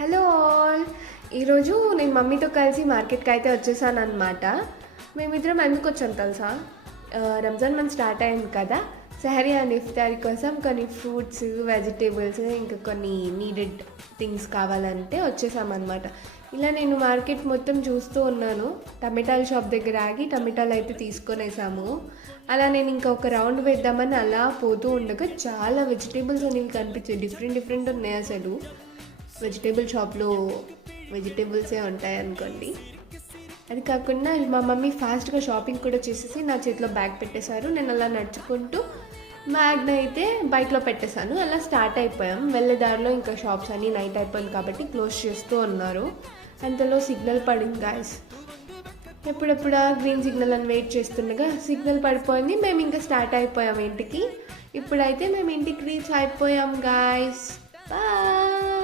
Hello all. ఈరోజు నేను మమ్మీతో కలిసి మార్కెట్కి అయితే వచ్చేసాను అనమాట. మేమిద్దరం ఎందుకు వచ్చాం తెలుసా? రంజాన్ మంత్ స్టార్ట్ అయింది కదా, సెహరీ అండ్ ఇఫ్తారీ కోసం కొన్ని ఫ్రూట్స్, వెజిటేబుల్స్, ఇంకా కొన్ని నీడెడ్ థింగ్స్ కావాలంటే వచ్చేసామన్నమాట. ఇలా నేను మార్కెట్ మొత్తం చూస్తూ ఉన్నాను. టమాటాల షాప్ దగ్గర ఆగి టమాటాలు అయితే తీసుకొనేసాము. అలా నేను ఇంకా ఒక రౌండ్ వేద్దామని అలా పోతూ ఉండగా చాలా వెజిటేబుల్స్ అనేవి కనిపించాయి. డిఫరెంట్ ఉన్నాయి అసలు. వెజిటేబుల్ షాప్లో వెజిటేబుల్సే ఉంటాయి అనుకోండి. అది కాకుండా మా మమ్మీ ఫాస్ట్గా షాపింగ్ కూడా చేసేసి నా చేతిలో బ్యాగ్ పెట్టేశారు. నేను అలా నడుచుకుంటూ బ్యాగ్ని అయితే బైక్లో పెట్టేశాను. అలా స్టార్ట్ అయిపోయాం. వెళ్ళే దారిలో ఇంకా షాప్స్ అన్నీ నైట్ అయిపోయింది కాబట్టి క్లోజ్ చేస్తూ ఉన్నారు. అంతలో సిగ్నల్ పడింది గాయస్. ఎప్పుడెప్పుడా గ్రీన్ సిగ్నల్ అని వెయిట్ చేస్తుండగా సిగ్నల్ పడిపోయింది. మేము ఇంకా స్టార్ట్ అయిపోయాం ఇంటికి. ఇప్పుడైతే మేము ఇంటికి రీచ్ అయిపోయాం గాయస్. బాయ్.